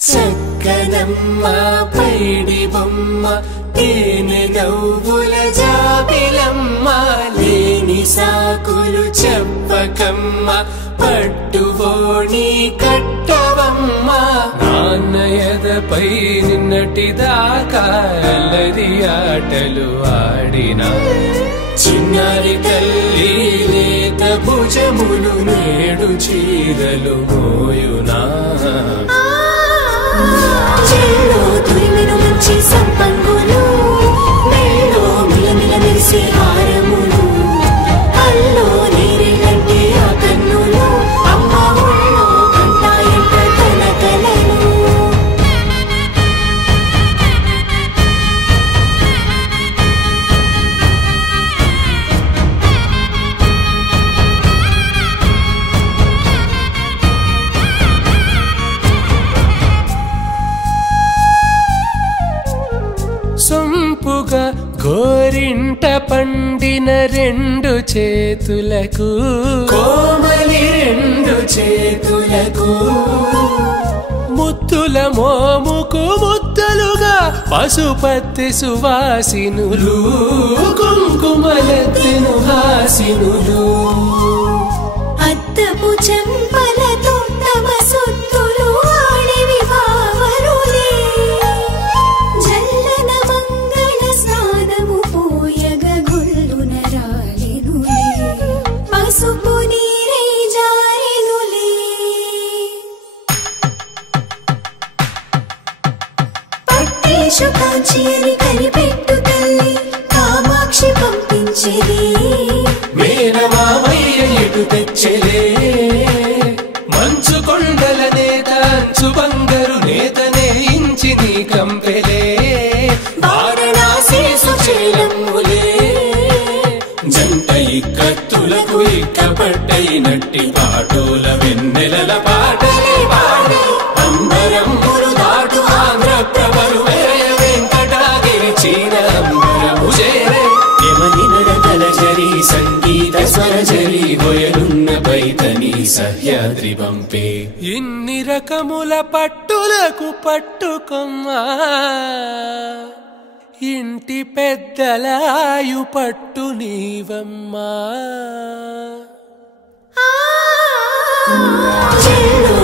చక్కనమ్మ పైడి బొమ్మ తేనె నవ్వుల జాబిలమ్మ లేని సాకులు చెప్పకమ్మ పట్టువోణి కట్టవమ్మ నాన్నయదపై నిన్నటిదాకా అల్లరి ఆటలు ఆడినా చిన్నారి తల్లి లేత భుజములు నేడు చీరలు మోయునా చెల్లో తురిమిన మంచి సంపంగులు మెల్లో మిలమిల మెరిసే హారములు అల్లో నీరేలంటే ఆ కన్నులు అమ్మ ఒళ్ళో కంటాయంట తన కలను సొంపుగా గోరింట పండిన రెండు చేతులకు కోమలి రెండు చేతులకు ముత్తుల మోముకు ముద్దలుగా పసుపత్తి సువాసినులు కుంకుమలెత్తిను హాసినులు అద్దపు చెంపలతో తమ సొత్తులు ఆడివి భావరులే జల్లన మంగళ స్నానము పోయగ గొల్లున రాలినులే పసుపు నీరై జారినులే పట్టేశు కాంచి అని కనిపెట్టు తల్లి కామాక్షి పంపించేది మేనమామయ్య ఎటు తెచ్చలే మంచు కొండల నేత అంచు బంగారు నేతనే ఇంచి నీ కంపెలే వారణాసి సుచేలమ్ములే జంట ఇక్కత్తులకు ఇక్కపట్టైనట్టి పాటోల వెన్నెలల పాటలే పాడే అంబరమ్ములు దాటు ఆంధ్ర ప్రభలు వెంకటాగిరి చీన అంబరము చేరే యమని నడకల జరి సంగీత స్వరజరి గొయలున్న పైతని సహ్యాద్రి పంపే ఇన్ని రకముల పట్టులకు పట్టుకొమ్మా ఇంటి పెద్దలాయు పట్టు నీవమ్మా చెల్లో